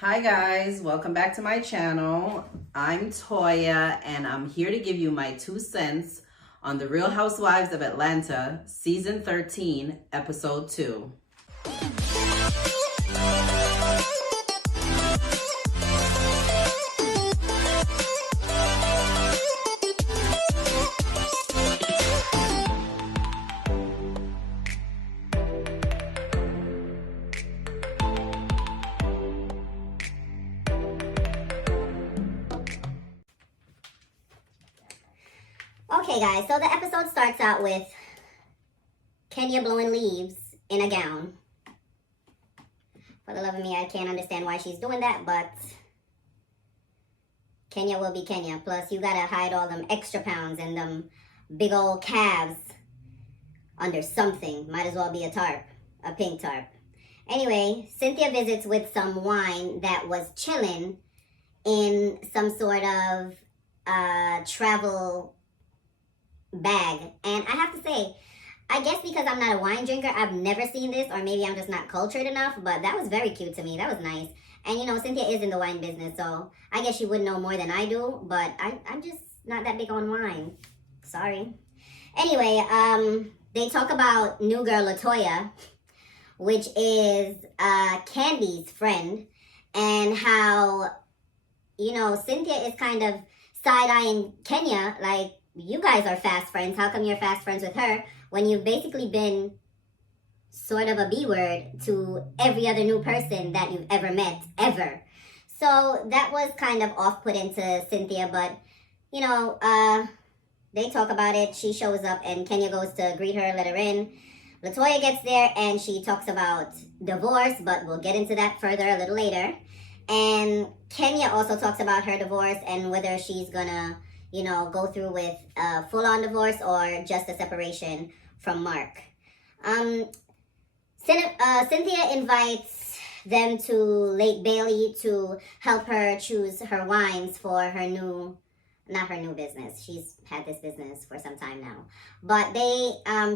Hi guys, welcome back to my channel. I'm Toya and I'm here to give you my 2 cents on the Real Housewives of Atlanta, Season 13, Episode 2. Okay, guys, so the episode starts out with Kenya blowing leaves in a gown. For the love of me, I can't understand why she's doing that, but Kenya will be Kenya. Plus, you gotta hide all them extra pounds and them big old calves under something. Might as well be a tarp, a pink tarp. Anyway, Cynthia visits with some wine that was chilling in some sort of travel bag. And I have to say, I guess because I'm not a wine drinker, I've never seen this, or maybe I'm just not cultured enough, but that was very cute to me. That was nice. And you know, Cynthia is in the wine business, so I guess she would know more than I do, but I'm just not that big on wine. Sorry. Anyway, they talk about new girl LaToya, which is Candy's friend, and how, you know, Cynthia is kind of side-eyeing Kenya, like, you guys are fast friends. How come you're fast friends with her when you've basically been sort of a B-word to every other new person that you've ever met, ever? So that was kind of off-putting to Cynthia, but, you know, they talk about it. She shows up and Kenya goes to greet her, let her in. LaToya gets there and she talks about divorce, but we'll get into that further a little later. And Kenya also talks about her divorce and whether she's gonna, you know, go through with a full-on divorce or just a separation from Mark. Cynthia invites them to Lake Bailey to help her choose her wines for her new, not her new business. She's had this business for some time now. But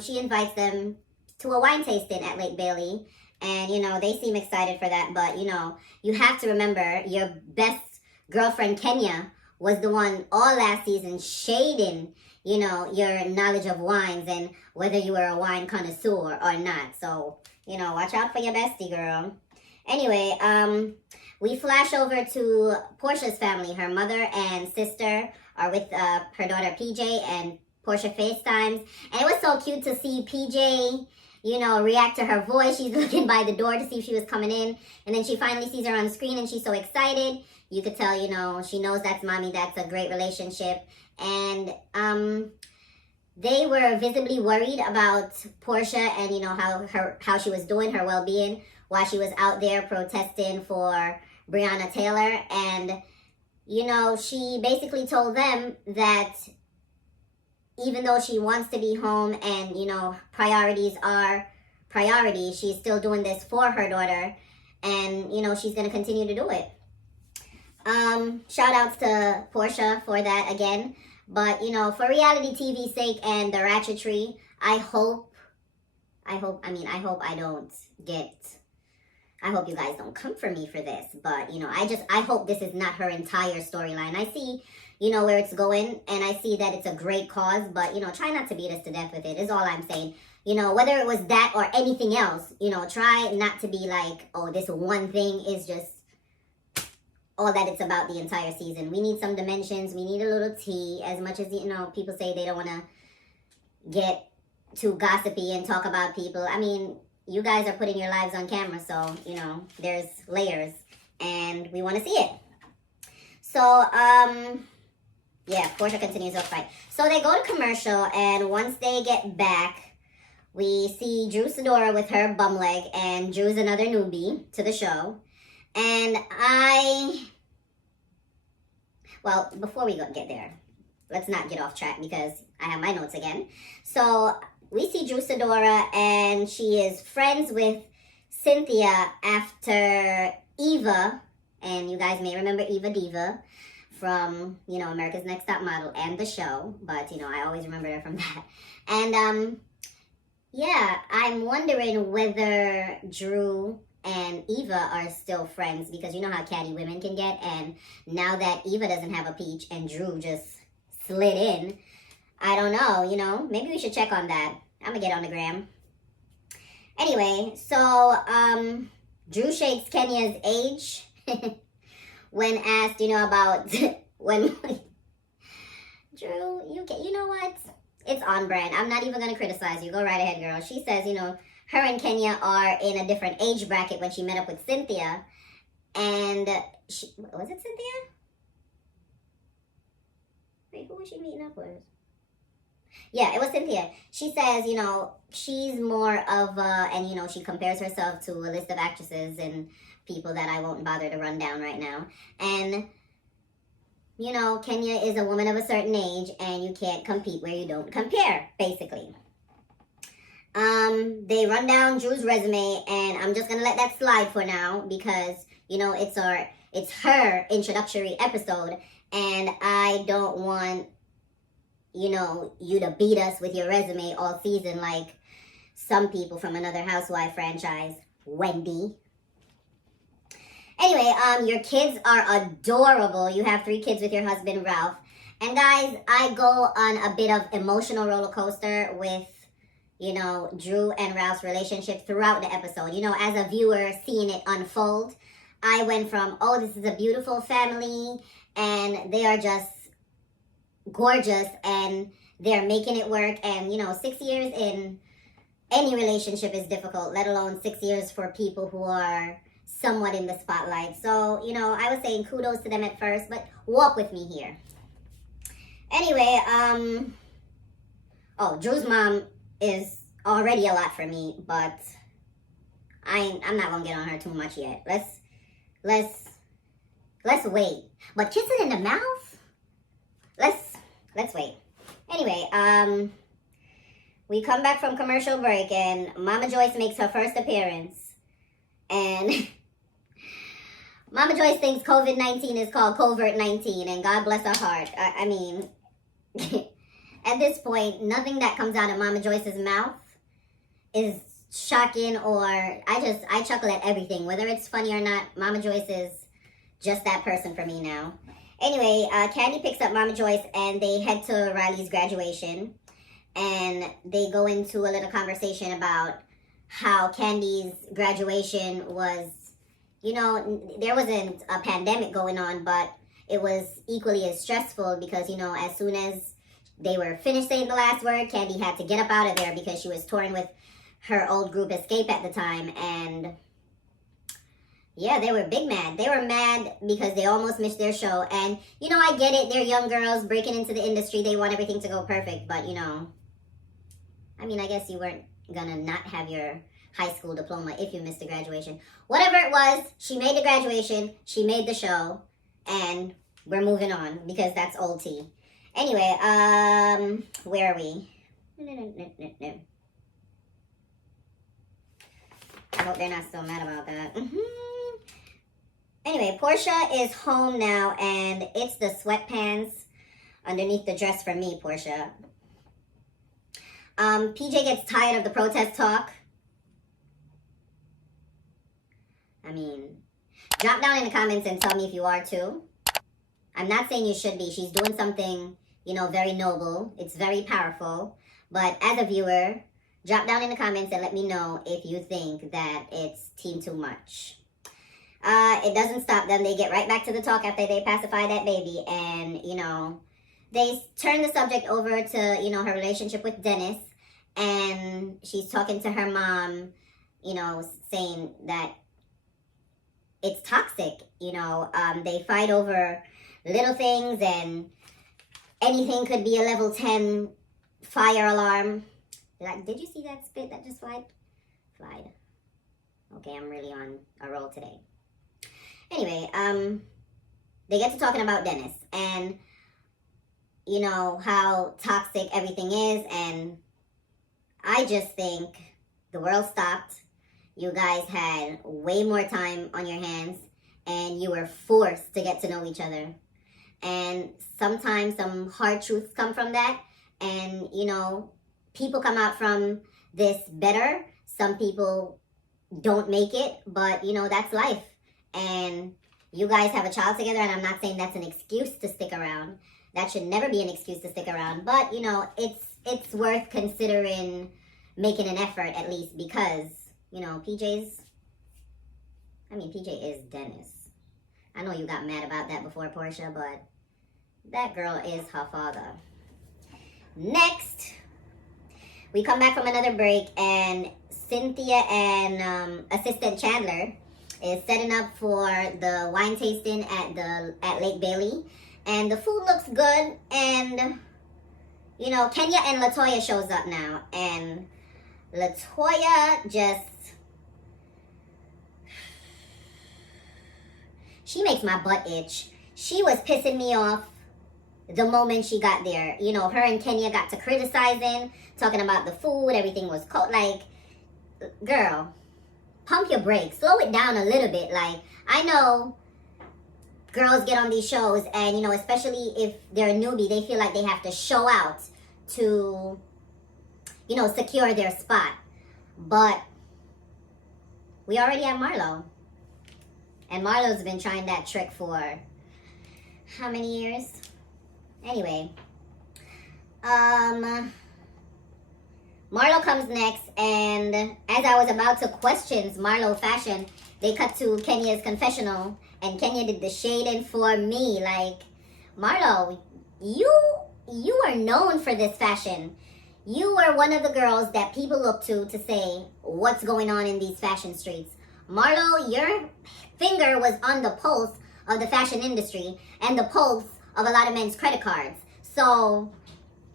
she invites them to a wine tasting at Lake Bailey. And, you know, they seem excited for that. But, you know, you have to remember your best girlfriend, Kenya, was the one all last season shading, you know, your knowledge of wines and whether you were a wine connoisseur or not. So, you know, watch out for your bestie, girl. Anyway, we flash over to Portia's family. Her mother and sister are with her daughter PJ, and Portia FaceTimes. And it was so cute to see PJ, you know, react to her voice. She's looking by the door to see if she was coming in. And then she finally sees her on screen and she's so excited. You could tell, you know, she knows that's mommy. That's a great relationship. And they were visibly worried about Portia and, you know, how she was doing, her well-being, while she was out there protesting for Breonna Taylor. And, you know, she basically told them that even though she wants to be home and, you know, priorities are priorities, she's still doing this for her daughter. And, you know, she's going to continue to do it. Shout outs to Portia for that again. But, you know, for reality TV's sake and the ratchetry, I hope I hope you guys don't come for me for this. But, you know, I hope this is not her entire storyline. I see, you know, where it's going, and I see that it's a great cause, but, you know, try not to beat us to death with it, is all I'm saying. You know, whether it was that or anything else, you know, try not to be like, oh, this one thing is just all that it's about the entire season. We need some dimensions. We need a little tea. As much as, you know, people say they don't want to get too gossipy and talk about people. I mean, you guys are putting your lives on camera, so, you know, there's layers, and we want to see it. So, yeah, Portia continues her fight. So they go to commercial, and once they get back, we see Drew Sidora with her bum leg, and Drew's another newbie to the show. And well, before we get there, let's not get off track because I have my notes again. So we see Drew Sidora, and she is friends with Cynthia after Eva, and you guys may remember Eva Diva from, you know, America's Next Top Model and the show, but, you know, I always remember her from that. And, yeah, I'm wondering whether Drew and Eva are still friends because you know how catty women can get. And now that Eva doesn't have a peach and Drew just slid in, I don't know, maybe we should check on that. I'm gonna get on the gram. Anyway, so Drew shakes Kenya's age when asked, about when Drew, you know what? It's on brand. I'm not even gonna criticize you. Go right ahead, girl. She says, her and Kenya are in a different age bracket when she met up with Cynthia. And was it Cynthia? Wait, who was she meeting up with? Yeah, it was Cynthia. She says, she's more of and she compares herself to a list of actresses and people that I won't bother to run down right now. And, Kenya is a woman of a certain age and you can't compete where you don't compare, basically. They run down Drew's resume, and I'm just gonna let that slide for now because it's her introductory episode, and I don't want you to beat us with your resume all season like some people from another Housewife franchise, Wendy. Anyway, your kids are adorable. You have 3 kids with your husband Ralph, and guys, I go on a bit of emotional roller coaster with Drew and Ralph's relationship throughout the episode. As a viewer seeing it unfold, I went from, oh, this is a beautiful family and they are just gorgeous and they're making it work. And, 6 years in any relationship is difficult, let alone 6 years for people who are somewhat in the spotlight. So, I was saying kudos to them at first, but walk with me here. Anyway, Drew's mom is already a lot for me, but I'm not gonna get on her too much yet. Let's wait. But kissing in the mouth? Let's wait. Anyway, we come back from commercial break and Mama Joyce makes her first appearance. And Mama Joyce thinks COVID-19 is called Covert-19, and God bless her heart. I mean, at this point, nothing that comes out of Mama Joyce's mouth is shocking, or I chuckle at everything. Whether it's funny or not, Mama Joyce is just that person for me now. Anyway, Candy picks up Mama Joyce and they head to Riley's graduation. And they go into a little conversation about how Candy's graduation was, there wasn't a pandemic going on, but it was equally as stressful because, as soon as they were finished saying the last word, Candy had to get up out of there because she was touring with her old group Escape at the time. And yeah, they were big mad. They were mad because they almost missed their show. And, I get it. They're young girls breaking into the industry. They want everything to go perfect. But, I guess you weren't going to not have your high school diploma if you missed the graduation. Whatever it was, she made the graduation. She made the show. And we're moving on because that's old tea. Anyway, where are we? I hope they're not still mad about that. Anyway, Portia is home now, and it's the sweatpants underneath the dress for me, Portia. PJ gets tired of the protest talk. Drop down in the comments and tell me if you are too. I'm not saying you should be. She's doing something, very noble. It's very powerful. But as a viewer, drop down in the comments and let me know if you think that it's teen too much. It doesn't stop them. They get right back to the talk after they pacify that baby. And, they turn the subject over to, her relationship with Dennis. And she's talking to her mom, saying that it's toxic. They fight over little things and anything could be a level 10 fire alarm. Did you see that spit that just flied? Okay, I'm really on a roll today. Anyway, they get to talking about Dennis and, how toxic everything is. And I just think the world stopped. You guys had way more time on your hands and you were forced to get to know each other. And sometimes some hard truths come from that. And, people come out from this better. Some people don't make it, but that's life. And you guys have a child together, and I'm not saying that's an excuse to stick around. That should never be an excuse to stick around. But it's worth considering making an effort at least, because PJ is Dennis. I know you got mad about that before, Portia, but that girl is her father. Next, we come back from another break, and Cynthia and assistant Chandler is setting up for the wine tasting at Lake Bailey, and the food looks good. And Kenya and Latoya shows up now, and Latoya she makes my butt itch. She was pissing me off the moment she got there. Her and Kenya got to criticizing, talking about the food, everything was cold. Like, girl, pump your brakes, slow it down a little bit. Like, I know girls get on these shows, and especially if they're a newbie, they feel like they have to show out to secure their spot. But we already have Marlo, and Marlo's been trying that trick for how many years? Anyway, Marlo comes next, and as I was about to question Marlo fashion, they cut to Kenya's confessional, and Kenya did the shading for me. Like, Marlo, you are known for this fashion. You were one of the girls that people look to say what's going on in these fashion streets. Marlo, your finger was on the pulse of the fashion industry and the pulse of a lot of men's credit cards. So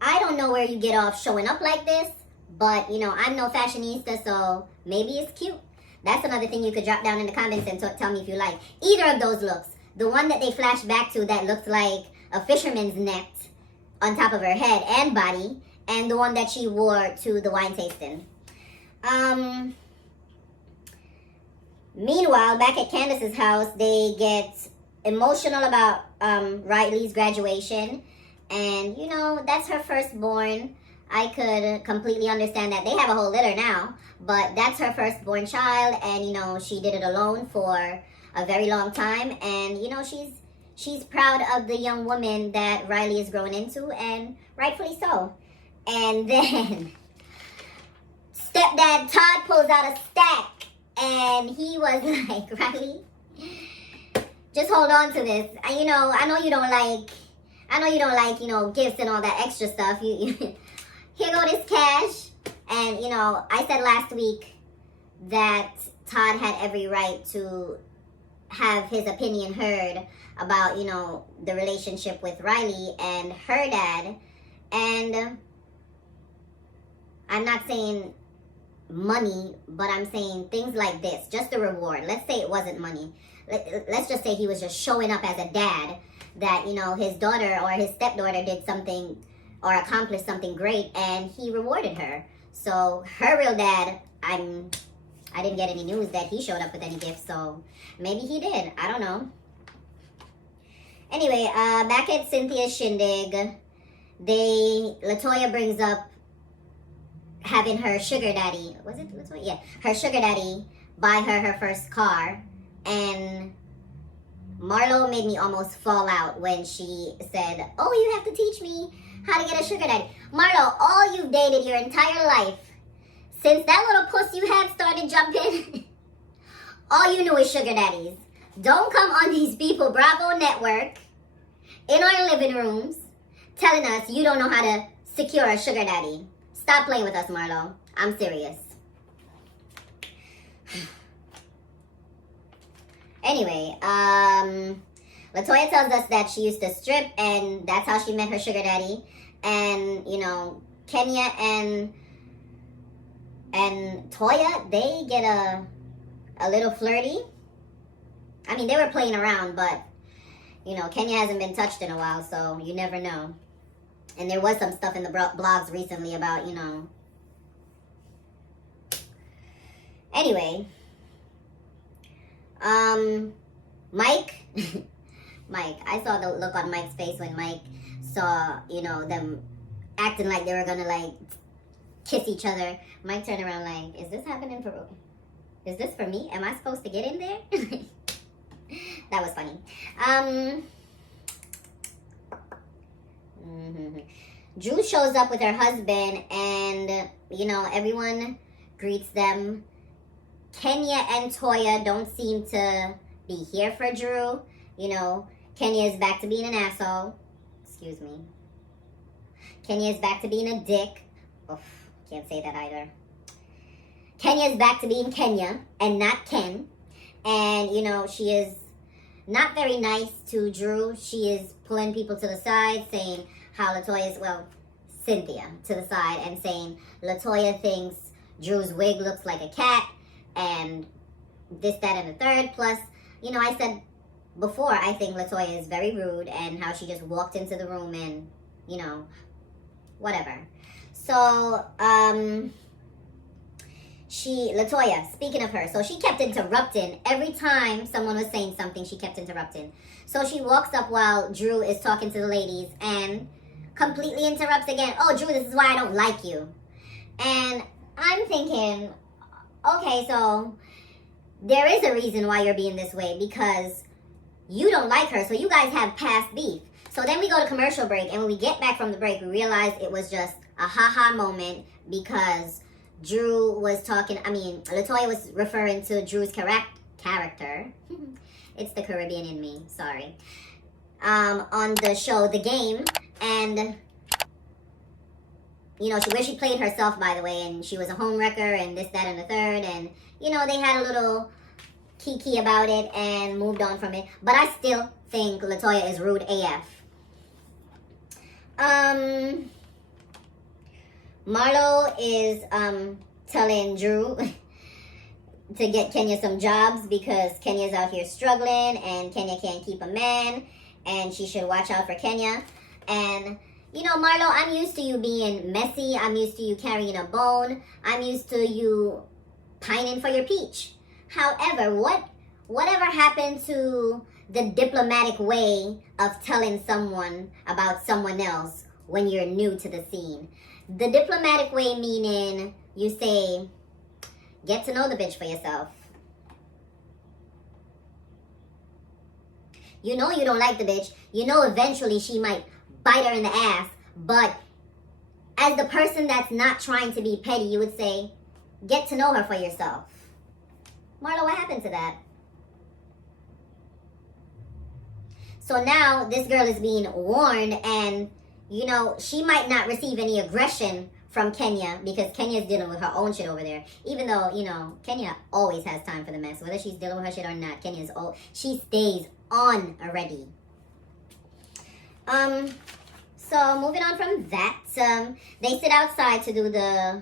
I don't know where you get off showing up like this, but I'm no fashionista, so maybe it's cute. That's another thing you could drop down in the comments and tell me if you like either of those looks. The one that they flash back to that looks like a fisherman's net on top of her head and body, and the one that she wore to the wine tasting. Meanwhile, back at Candace's house, they get emotional about Riley's graduation, and that's her firstborn. I could completely understand that. They have a whole litter now, but that's her firstborn child, and she did it alone for a very long time, and she's proud of the young woman that Riley is growing into, and rightfully so. And then stepdad Todd pulls out a stack, and he was like, Riley, just hold on to this. I know you don't like gifts and all that extra stuff. You here go this cash. And I said last week that Todd had every right to have his opinion heard about the relationship with Riley and her dad. And I'm not saying money, but I'm saying things like this, just a reward. Let's say it wasn't money. Let's just say he was just showing up as a dad, that his daughter or his stepdaughter did something or accomplished something great, and he rewarded her. So her real dad, I didn't get any news that he showed up with any gifts, so maybe he did. I don't know. Anyway, back at Cynthia's shindig, Latoya brings up having her sugar daddy, was it Latoya? Yeah, her sugar daddy buy her first car, and Marlo made me almost fall out when she said, oh, you have to teach me how to get a sugar daddy. Marlo, all you've dated your entire life, since that little puss you had started jumping, all you knew is sugar daddies. Don't come on these People Bravo network in our living rooms telling us you don't know how to secure a sugar daddy. Stop playing with us, Marlo. I'm serious. Anyway, Latoya tells us that she used to strip, and that's how she met her sugar daddy. And Kenya and Toya, they get a little flirty. I mean, they were playing around, but Kenya hasn't been touched in a while, so you never know. And there was some stuff in the blogs recently about anyway, Mike I saw the look on Mike's face when Mike saw them acting like they were gonna like kiss each other. Mike turned around like, is this happening for real? Is this for me? Am I supposed to get in there? That was funny. Drew shows up with her husband, and, you know, everyone greets them. Kenya and Toya don't seem to be here for Drew. You know, Kenya is back to being an asshole. Excuse me. Kenya is back to being a dick. Oof, can't say that either. Kenya is back to being Kenya and not Ken. And, you know, she is not very nice to Drew. She is pulling people to the side, saying how Latoya is, well, Cynthia to the side, and saying Latoya thinks Drew's wig looks like a cat, and this, that, and the third. Plus, you know, I said before, I think Latoya is very rude, and how she just walked into the room and, you know, whatever. So, Latoya, speaking of her, so she kept interrupting. Every time someone was saying something, she kept interrupting. So she walks up while Drew is talking to the ladies and completely interrupts again. Oh, Drew, this is why I don't like you. And I'm thinking, okay, so there is a reason why you're being this way, because you don't like her, so you guys have past beef. So then we go to commercial break, and when we get back from the break, we realize it was just a ha-ha moment, because Drew was talking, Latoya was referring to Drew's character. It's the Caribbean in me, sorry. On the show, The Game, and, you know, where she played herself, by the way, and she was a homewrecker, and this, that, and the third, and, you know, they had a little kiki about it and moved on from it. But I still think Latoya is rude AF. Marlo is telling Drew to get Kenya some jobs, because Kenya's out here struggling and Kenya can't keep a man, and she should watch out for Kenya. And, you know, Marlo, I'm used to you being messy. I'm used to you carrying a bone. I'm used to you pining for your peach. However, whatever happened to the diplomatic way of telling someone about someone else when you're new to the scene? The diplomatic way meaning you say, get to know the bitch for yourself. You know you don't like the bitch. You know eventually she might bite her in the ass. But as the person that's not trying to be petty, you would say, get to know her for yourself. Marlo, what happened to that? So now this girl is being warned, and, you know, she might not receive any aggression from Kenya, because Kenya's dealing with her own shit over there. Even though, you know, Kenya always has time for the mess. Whether she's dealing with her shit or not, she stays on already. So moving on from that, they sit outside to do the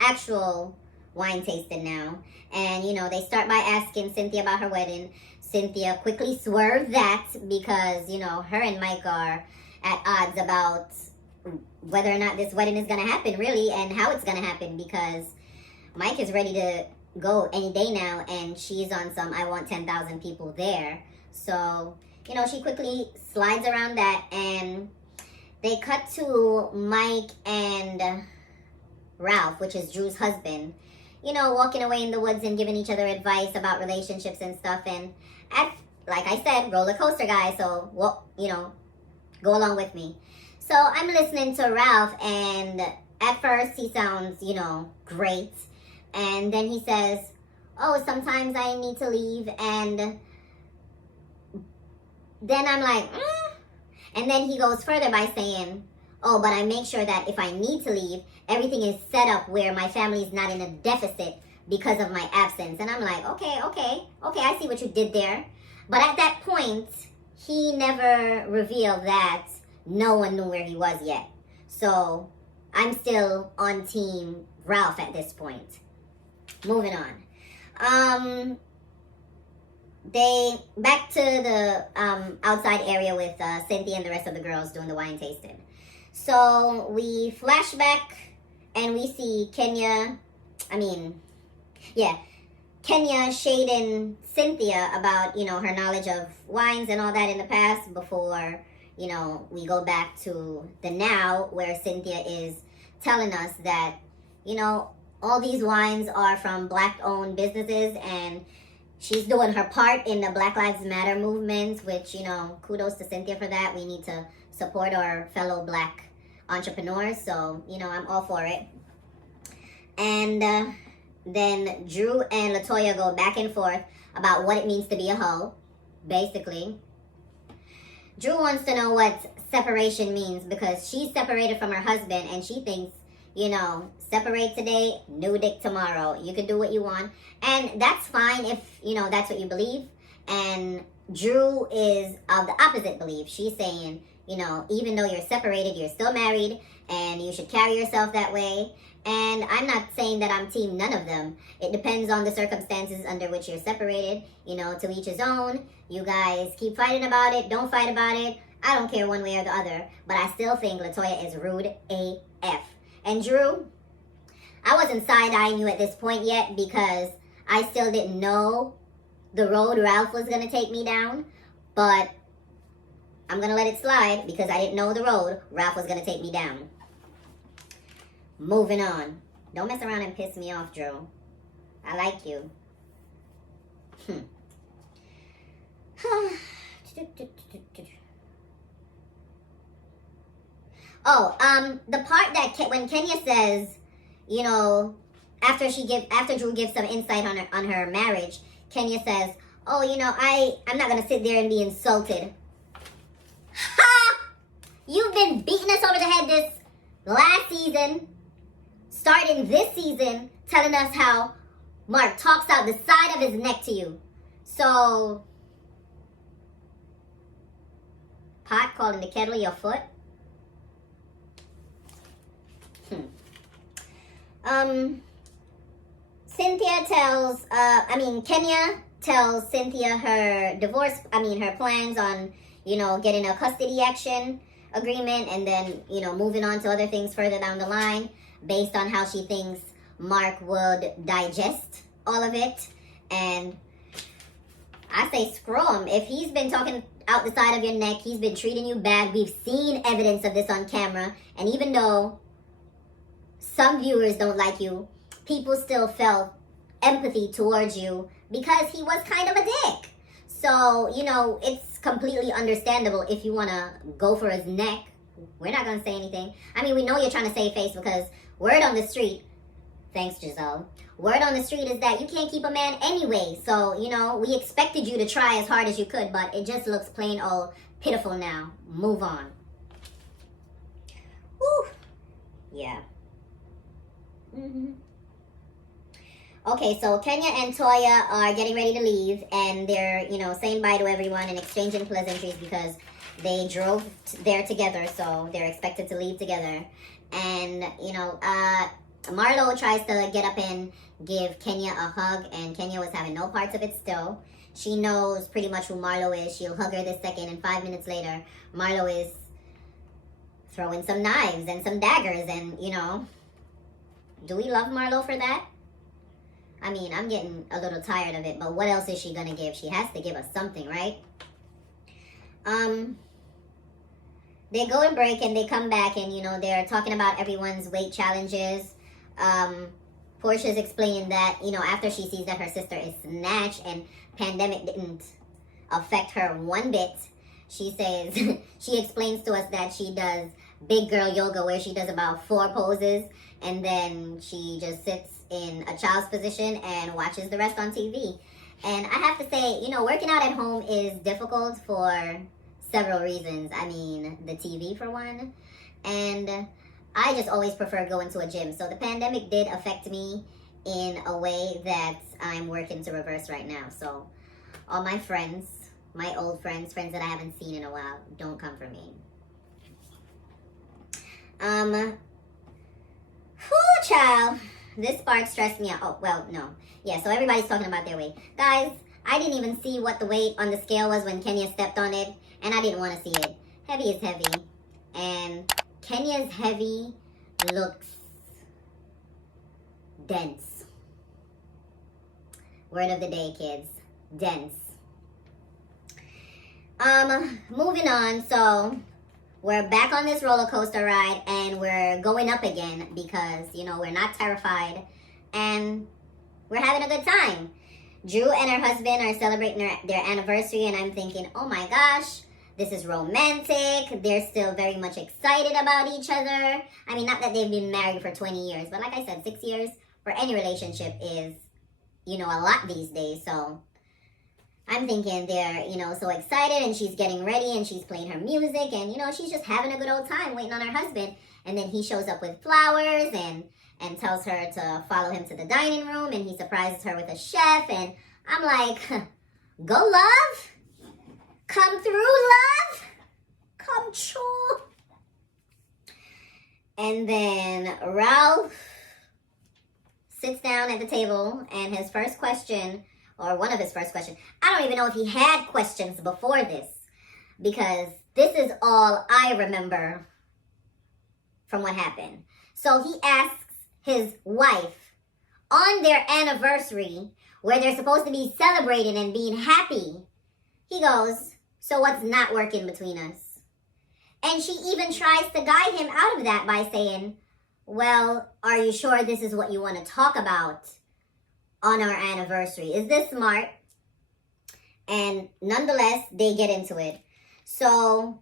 actual wine tasting now. And, you know, they start by asking Cynthia about her wedding. Cynthia quickly swerved that, because, you know, her and Mike are at odds about whether or not this wedding is going to happen, really, and how it's going to happen, because Mike is ready to go any day now, and she's on some I want 10,000 people there. So, you know, she quickly slides around that, and they cut to Mike and Ralph, which is Drew's husband, you know, walking away in the woods and giving each other advice about relationships and stuff. And like I said, roller coaster guy, so, well, you know, go along with me. So I'm listening to Ralph, and at first he sounds, you know, great. And then he says, oh, sometimes I need to leave. And then I'm like, And then he goes further by saying, oh, but I make sure that if I need to leave, everything is set up where my family is not in a deficit because of my absence. And I'm like, okay, I see what you did there. But at that point, he never revealed that no one knew where he was yet. So I'm still on team Ralph at this point. Moving on. They back to the outside area with Cynthia and the rest of the girls doing the wine tasting. So we flash back and we see Kenya shading Cynthia about, you know, her knowledge of wines and all that in the past, before, you know, we go back to the now, where Cynthia is telling us that, you know, all these wines are from Black-owned businesses, and she's doing her part in the Black Lives Matter movement, which, you know, kudos to Cynthia for that. We need to support our fellow Black entrepreneurs, so, you know, I'm all for it. And then Drew and LaToya go back and forth about what it means to be a hoe, basically. Drew wants to know what separation means because she's separated from her husband and she thinks, you know, separate today, new dick tomorrow. You can do what you want. And that's fine if, you know, that's what you believe. And Drew is of the opposite belief. She's saying, you know, even though you're separated, you're still married and you should carry yourself that way. And I'm not saying that I'm team none of them. It depends on the circumstances under which you're separated. You know, to each his own. You guys keep fighting about it. Don't fight about it. I don't care one way or the other. But I still think LaToya is rude AF. And Drew, I wasn't side-eyeing you at this point yet because I still didn't know the road Ralph was going to take me down. But I'm going to let it slide because I didn't know the road Ralph was going to take me down. Moving on. Don't mess around and piss me off, Drew. I like you. The part that when Kenya says, you know, after Drew gives some insight on her marriage, Kenya says, "Oh, you know, I'm not gonna sit there and be insulted." Ha! You've been beating us over the head this last season, starting this season, telling us how Mark talks out the side of his neck to you. So, pot calling the kettle your foot? Kenya tells Cynthia her plans on, you know, getting a custody action agreement and then, you know, moving on to other things further down the line based on how she thinks Mark would digest all of it. And I say screw him. If he's been talking out the side of your neck, he's been treating you bad. We've seen evidence of this on camera. And even though some viewers don't like you, people still felt empathy towards you because he was kind of a dick. So, you know, it's completely understandable if you want to go for his neck. We're not going to say anything. I mean, we know you're trying to save face because word on the street, thanks Giselle, word on the street is that you can't keep a man anyway. So, you know, we expected you to try as hard as you could, but it just looks plain old pitiful now. Move on. Woo. Yeah. Okay, so Kenya and Toya are getting ready to leave, and they're, you know, saying bye to everyone and exchanging pleasantries because they drove there together, so they're expected to leave together. And, you know, Marlo tries to get up and give Kenya a hug, and Kenya was having no parts of it still. She knows pretty much who Marlo is. She'll hug her this second, and 5 minutes later, Marlo is throwing some knives and some daggers, and, you know, do we love Marlo for that? I mean, I'm getting a little tired of it, but what else is she gonna give? She has to give us something, right? They go to break and they come back and, you know, they're talking about everyone's weight challenges. Portia's explaining that, you know, after she sees that her sister is snatched and pandemic didn't affect her one bit, she says, she explains to us that she does big girl yoga where she does about 4 poses and then she just sits in a child's position and watches the rest on TV. And I have to say, you know, working out at home is difficult for several reasons. I mean, the TV for one, and I just always prefer going to a gym. So the pandemic did affect me in a way that I'm working to reverse right now. So all my friends, my old friends that I haven't seen in a while, don't come for me. Whew, child. This part stressed me out. Oh, well, no. Yeah, so everybody's talking about their weight. Guys, I didn't even see what the weight on the scale was when Kenya stepped on it, and I didn't want to see it. Heavy is heavy. And Kenya's heavy looks dense. Word of the day, kids. Dense. Moving on, so we're back on this roller coaster ride and we're going up again because, you know, we're not terrified and we're having a good time. Drew and her husband are celebrating their anniversary, and I'm thinking, oh my gosh, this is romantic. They're still very much excited about each other. I mean, not that they've been married for 20 years, but like I said, 6 years for any relationship is, a lot these days. So I'm thinking they're, so excited, and she's getting ready, and she's playing her music, and, she's just having a good old time waiting on her husband. And then he shows up with flowers and tells her to follow him to the dining room, and he surprises her with a chef, and I'm like, go love, come through love, come true. And then Ralph sits down at the table, and his first question, or one of his first questions, I don't even know if he had questions before this, because this is all I remember from what happened. So he asks his wife on their anniversary, where they're supposed to be celebrating and being happy, he goes, so what's not working between us? And she even tries to guide him out of that by saying, well, are you sure this is what you want to talk about on our anniversary? Is this smart? And nonetheless, they get into it. So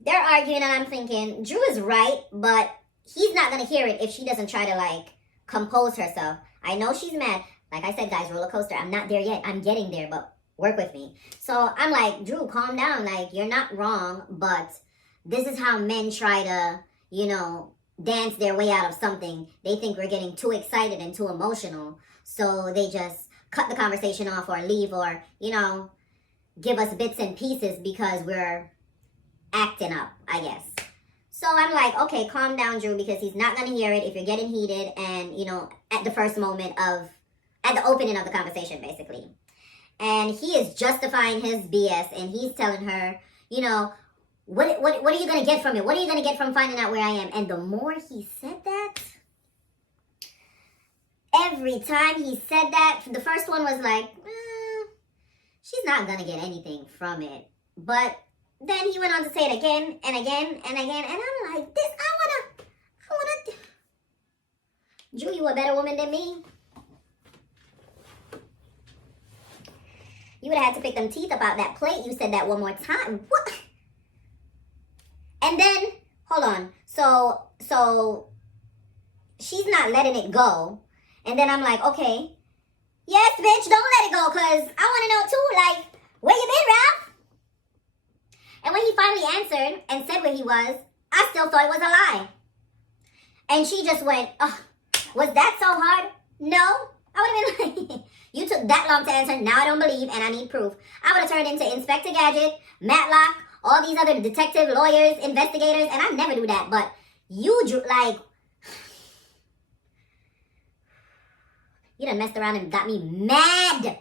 they're arguing, and I'm thinking, Drew is right, but he's not going to hear it if she doesn't try to, compose herself. I know she's mad. Like I said, guys, roller coaster. I'm not there yet. I'm getting there, but work with me. So I'm like, Drew, calm down. You're not wrong, but this is how men try to, dance their way out of something. They think we're getting too excited and too emotional. So they just cut the conversation off or leave or, give us bits and pieces because we're acting up, I guess. So I'm like, okay, calm down, Drew, because he's not going to hear it if you're getting heated and, at the first moment at the opening of the conversation, basically. And he is justifying his BS, and he's telling her, what are you going to get from it? What are you going to get from finding out where I am? And the more he said that, every time he said that, the first one was like, she's not going to get anything from it. But then he went on to say it again and again and again. And I'm like, I wanna. Drew, you a better woman than me? You would have had to pick them teeth up out that plate. You said that one more time. What? And then, hold on. So she's not letting it go. And then I'm like, okay. Yes, bitch, don't let it go, because I want to know, too, where you been, Ralph? And when he finally answered and said where he was, I still thought it was a lie. And she just went, oh, was that so hard? No. I would have been like, you took that long to answer, now I don't believe, and I need proof. I would have turned into Inspector Gadget, Matlock, all these other detective, lawyers, investigators, and I never do that. But you, you done messed around and got me mad.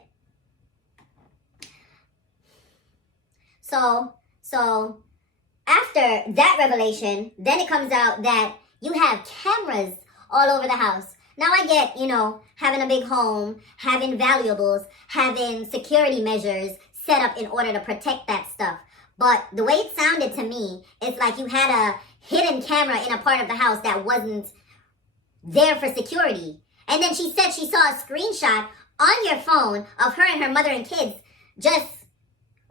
So after that revelation, then it comes out that you have cameras all over the house. Now I get, having a big home, having valuables, having security measures set up in order to protect that stuff. But the way it sounded to me, it's like you had a hidden camera in a part of the house that wasn't there for security. And then she said she saw a screenshot on your phone of her and her mother and kids just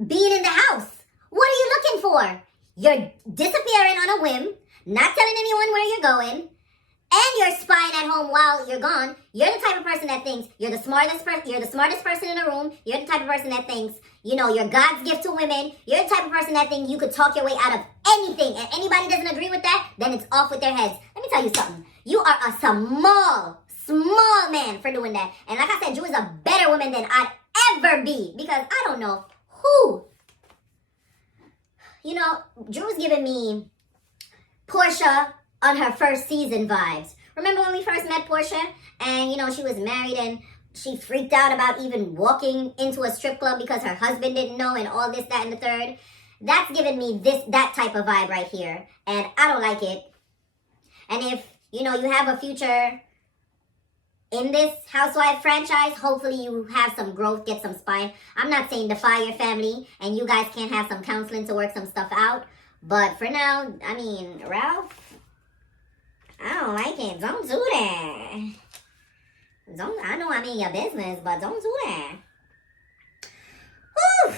being in the house. What are you looking for? You're disappearing on a whim, not telling anyone where you're going, and you're spying at home while you're gone. You're the type of person that thinks you're the smartest person in the room. You're the type of person that thinks, you're God's gift to women. You're the type of person that thinks you could talk your way out of anything, and anybody doesn't agree with that, then it's off with their heads. Let me tell you something. You are a small man for doing that. And like I said, Drew is a better woman than I'd ever be, because I don't know who. Drew's giving me Portia on her first season vibes. Remember when we first met Portia? And, she was married and she freaked out about even walking into a strip club because her husband didn't know and all this, that, and the third. That's giving me that type of vibe right here. And I don't like it. And if, you have a future in this Housewife franchise, hopefully you have some growth, get some spine. I'm not saying defy your family and you guys can't have some counseling to work some stuff out. But for now, Ralph, I don't like it. Don't do that. I know I'm in your business, but don't do that. Whew.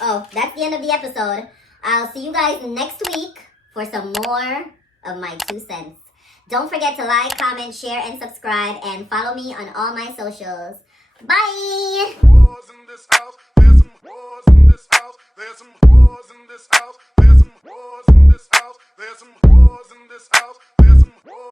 Oh, that's the end of the episode. I'll see you guys next week for some more of my 2 cents. Don't forget to like, comment, share, and subscribe, and follow me on all my socials. Bye! Whores in this house. There's some whores in this house. There's some whores in this house. There's some whores in this house. There's some whores in this house. There's some whores.